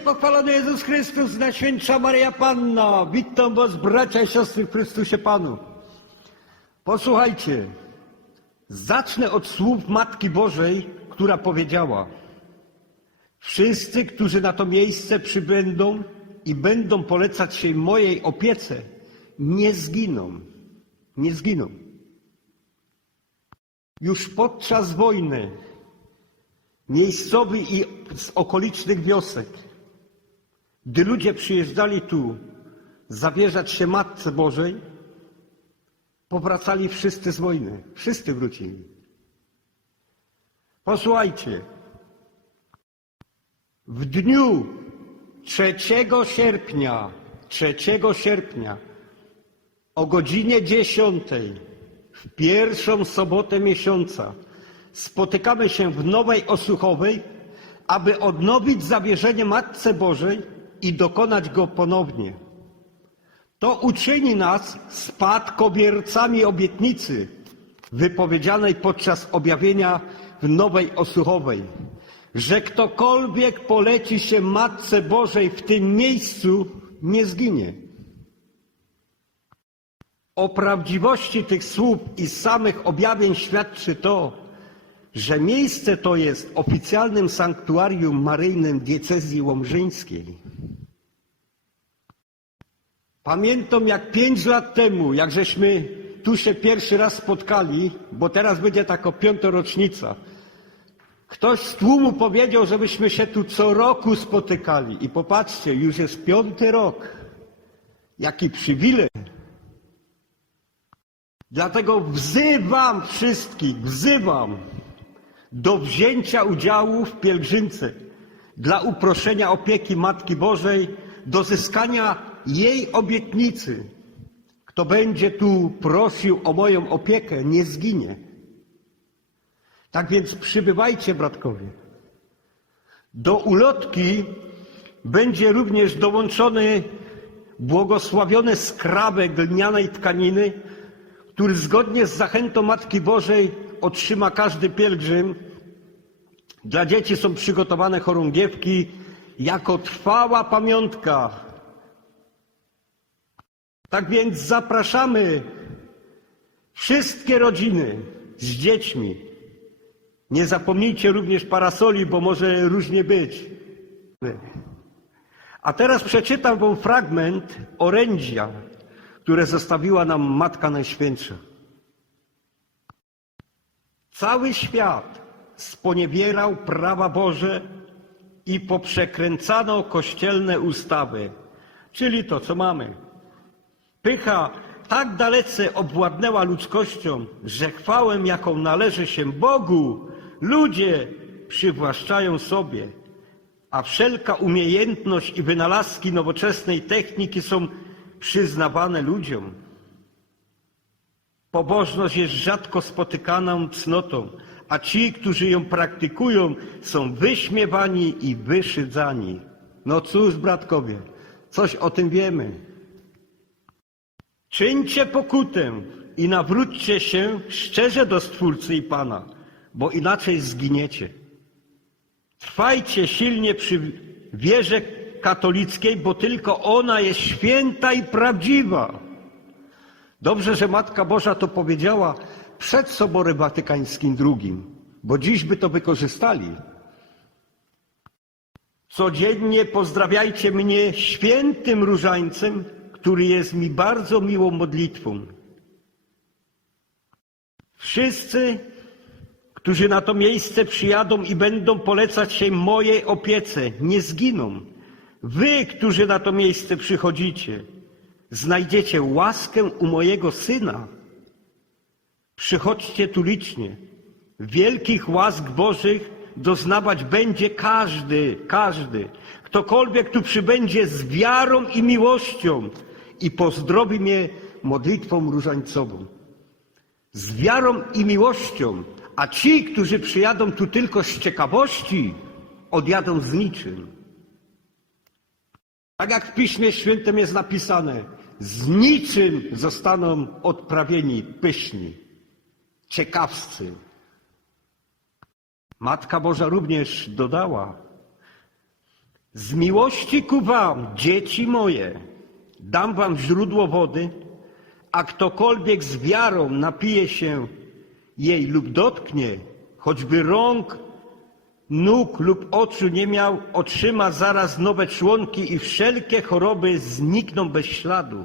Pochwalony Jezus Chrystus, Najświętsza Maria Panna. Witam was bracia i siostry w Chrystusie Panu. Posłuchajcie, zacznę od słów Matki Bożej, która powiedziała Wszyscy, którzy na to miejsce przybędą i będą polecać się mojej opiece, nie zginą. Nie zginą. Już podczas wojny miejscowi i z okolicznych wiosek, gdy ludzie przyjeżdżali tu zawierzać się Matce Bożej, powracali wszyscy z wojny. Wszyscy wrócili. Posłuchajcie. W dniu 3 sierpnia, 3 sierpnia o godzinie 10 w pierwszą sobotę miesiąca spotykamy się w Nowej Osuchowej, aby odnowić zawierzenie Matce Bożej i dokonać go ponownie. To uczyni nas spadkobiercami obietnicy wypowiedzianej podczas objawienia w Nowej Osuchowej, że ktokolwiek poleci się Matce Bożej w tym miejscu, nie zginie. O prawdziwości tych słów i samych objawień świadczy to, że miejsce to jest oficjalnym sanktuarium maryjnym diecezji łomżyńskiej. Pamiętam jak pięć lat temu, jak żeśmy tu się pierwszy raz spotkali, bo teraz będzie taka piątorocznica. Ktoś z tłumu powiedział, żebyśmy się tu co roku spotykali. I popatrzcie, już jest piąty rok. Jaki przywilej. Dlatego wzywam wszystkich, wzywam do wzięcia udziału w pielgrzymce dla uproszenia opieki Matki Bożej, do zyskania jej obietnicy. Kto będzie tu prosił o moją opiekę, nie zginie. Tak więc przybywajcie, bratkowie. Do ulotki będzie również dołączony błogosławiony skrawek glinianej tkaniny, który zgodnie z zachętą Matki Bożej otrzyma każdy pielgrzym. Dla dzieci są przygotowane chorągiewki jako trwała pamiątka. Tak więc zapraszamy wszystkie rodziny z dziećmi. Nie zapomnijcie również parasoli, bo może różnie być. A teraz przeczytam wam fragment orędzia, które zostawiła nam Matka Najświętsza. Cały świat sponiewierał prawa Boże i poprzekręcano kościelne ustawy, czyli to, co mamy. Pycha tak dalece obwładnęła ludzkością, że chwałę, jaką należy się Bogu, ludzie przywłaszczają sobie, a wszelka umiejętność i wynalazki nowoczesnej techniki są przyznawane ludziom. Pobożność jest rzadko spotykaną cnotą, a ci, którzy ją praktykują, są wyśmiewani i wyszydzani. No cóż, bratkowie, coś o tym wiemy. Czyńcie pokutę i nawróćcie się szczerze do Stwórcy i Pana, bo inaczej zginiecie. Trwajcie silnie przy wierze katolickiej, bo tylko ona jest święta i prawdziwa. Dobrze, że Matka Boża to powiedziała przed Soborem Watykańskim II, bo dziś by to wykorzystali. Codziennie pozdrawiajcie mnie świętym różańcem, który jest mi bardzo miłą modlitwą. Wszyscy, którzy na to miejsce przyjadą i będą polecać się mojej opiece, nie zginą. Wy, którzy na to miejsce przychodzicie, znajdziecie łaskę u mojego syna. Przychodźcie tu licznie. Wielkich łask Bożych doznawać będzie każdy, każdy. Ktokolwiek tu przybędzie z wiarą i miłością i pozdrowi mnie modlitwą różańcową. Z wiarą i miłością, a ci, którzy przyjadą tu tylko z ciekawości, odjadą z niczym. Tak jak w Piśmie Świętym jest napisane, z niczym zostaną odprawieni pyszni, ciekawscy. Matka Boża również dodała, Z miłości ku wam, dzieci moje, dam wam źródło wody, a ktokolwiek z wiarą napije się jej lub dotknie, choćby rąk, nóg lub oczu nie miał, otrzyma zaraz nowe członki i wszelkie choroby znikną bez śladu.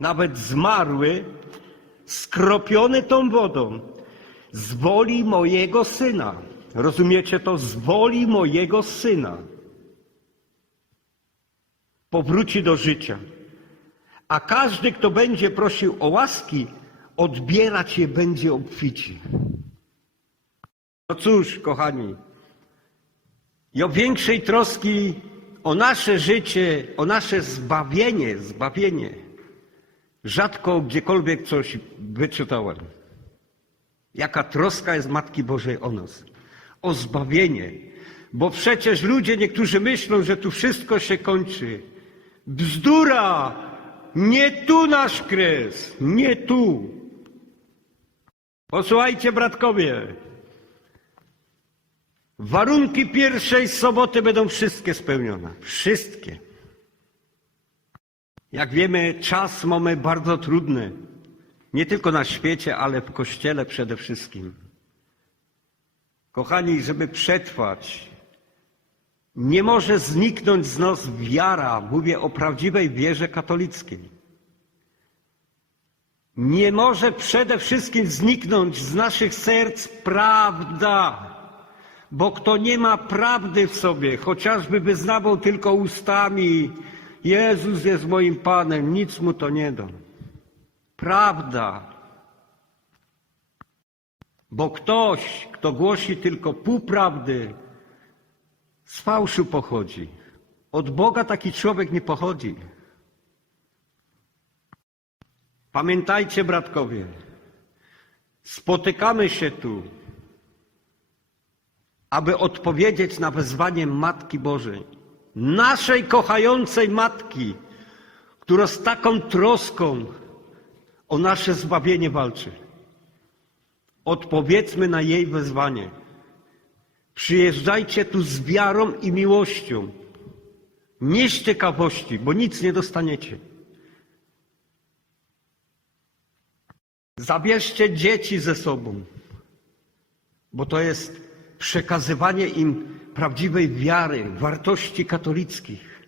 Nawet zmarły, skropiony tą wodą, z woli mojego syna. Rozumiecie to? Z woli mojego syna. Powróci do życia. A każdy, kto będzie prosił o łaski, odbierać je będzie obficie. No cóż, kochani, i o większej troski o nasze życie, o nasze zbawienie, zbawienie, rzadko gdziekolwiek coś wyczytałem. Jaka troska jest Matki Bożej o nas, o zbawienie. Bo przecież ludzie niektórzy myślą, że tu wszystko się kończy. Bzdura! Nie tu nasz kres, nie tu. Posłuchajcie, bratkowie. Warunki pierwszej soboty będą wszystkie spełnione. Wszystkie. Jak wiemy, czas mamy bardzo trudny. Nie tylko na świecie, ale w kościele przede wszystkim. Kochani, żeby przetrwać, nie może zniknąć z nas wiara. Mówię o prawdziwej wierze katolickiej. Nie może przede wszystkim zniknąć z naszych serc prawda. Bo kto nie ma prawdy w sobie, chociażby wyznawał tylko ustami, Jezus jest moim Panem, nic mu to nie da. Prawda. Bo ktoś, kto głosi tylko półprawdy, fałszu pochodzi. Od Boga taki człowiek nie pochodzi. Pamiętajcie, bratkowie, spotykamy się tu, aby odpowiedzieć na wezwanie Matki Bożej, naszej kochającej Matki, która z taką troską o nasze zbawienie walczy. Odpowiedzmy na jej wezwanie. Przyjeżdżajcie tu z wiarą i miłością, nie z ciekawości, bo nic nie dostaniecie. Zabierzcie dzieci ze sobą, bo to jest przekazywanie im prawdziwej wiary, wartości katolickich.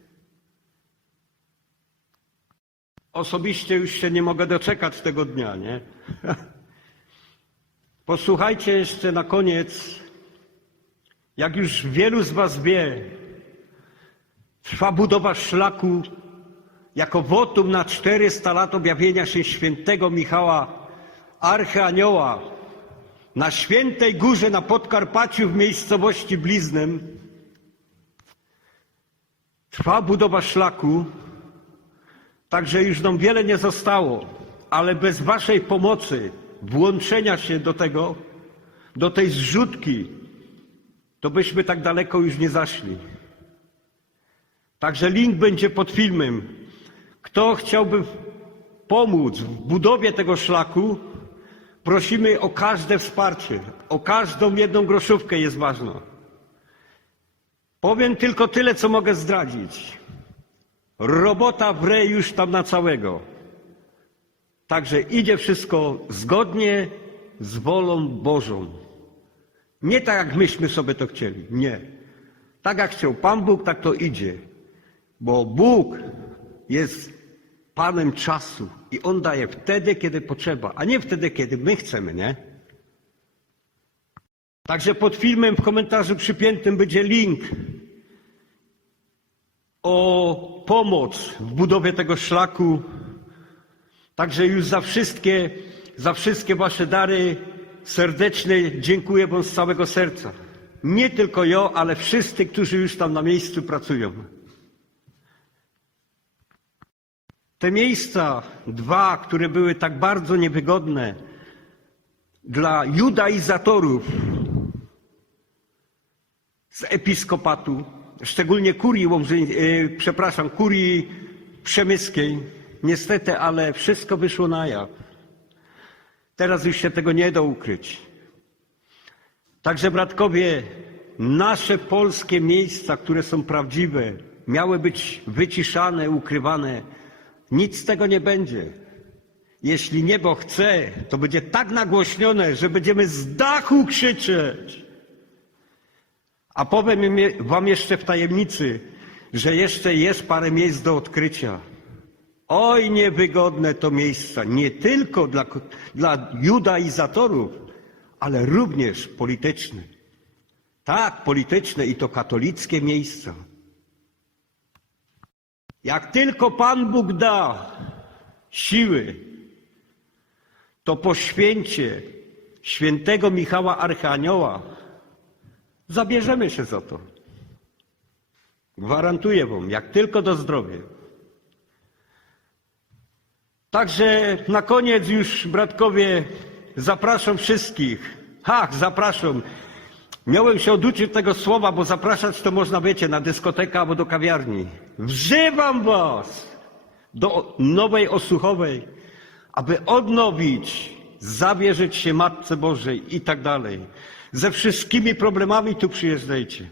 Osobiście już się nie mogę doczekać tego dnia, nie? Posłuchajcie jeszcze na koniec, jak już wielu z Was wie, trwa budowa szlaku jako wotum na 400 lat objawienia się świętego Michała, archanioła, na Świętej Górze na Podkarpaciu w miejscowości Bliznem. Trwa budowa szlaku, także już nam wiele nie zostało, ale bez Waszej pomocy, włączenia się do tego, do tej zrzutki, to byśmy tak daleko już nie zaszli. Także link będzie pod filmem. Kto chciałby pomóc w budowie tego szlaku, Prosimy o każde wsparcie, o każdą jedną groszówkę jest ważna. Powiem tylko tyle, co mogę zdradzić. Robota wre już tam na całego. Także idzie wszystko zgodnie z wolą Bożą. Nie tak, jak myśmy sobie to chcieli. Nie. Tak jak chciał Pan Bóg, tak to idzie. Bo Bóg jest Panem czasu i On daje wtedy, kiedy potrzeba, a nie wtedy, kiedy my chcemy, nie? Także pod filmem w komentarzu przypiętym będzie link o pomoc w budowie tego szlaku. Także już za wszystkie, za wszystkie Wasze dary serdecznie dziękuję Wam z całego serca. Nie tylko ja, ale wszyscy, którzy już tam na miejscu pracują. Te miejsca, dwa, które były tak bardzo niewygodne dla judaizatorów z episkopatu, szczególnie kurii, Łomży, e, przepraszam, kurii przemyskiej, niestety, ale wszystko wyszło na jaw. Teraz już się tego nie da ukryć. Także bratkowie, nasze polskie miejsca, które są prawdziwe, miały być wyciszane, ukrywane. Nic z tego nie będzie. Jeśli niebo chce, to będzie tak nagłośnione, że będziemy z dachu krzyczeć. A powiem wam jeszcze w tajemnicy, że jeszcze jest parę miejsc do odkrycia. Oj, niewygodne to miejsca, nie tylko dla, dla judaizatorów, ale również polityczne. Tak, polityczne i to katolickie miejsca. Jak tylko Pan Bóg da siły, to po święcie świętego Michała Archanioła zabierzemy się za to. Gwarantuję wam, jak tylko do zdrowia. Także na koniec już, bratkowie, zapraszam wszystkich. Ach, zapraszam. Miałem się oduczyć tego słowa, bo zapraszać to można, wiecie, na dyskotekę albo do kawiarni. Wzywam was do Nowej Osłuchowej, aby odnowić, zawierzyć się Matce Bożej i tak dalej. Ze wszystkimi problemami tu przyjeżdżajcie.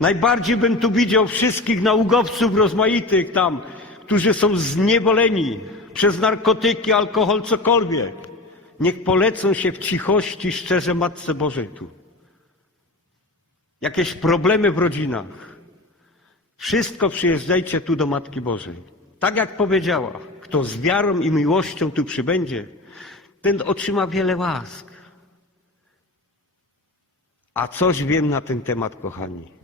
Najbardziej bym tu widział wszystkich naukowców rozmaitych tam, którzy są zniewoleni przez narkotyki, alkohol, cokolwiek. Niech polecą się w cichości szczerze Matce Bożej tu. Jakieś problemy w rodzinach. Wszystko przyjeżdżajcie tu do Matki Bożej. Tak jak powiedziała, kto z wiarą i miłością tu przybędzie, ten otrzyma wiele łask. A coś wiem na ten temat, kochani.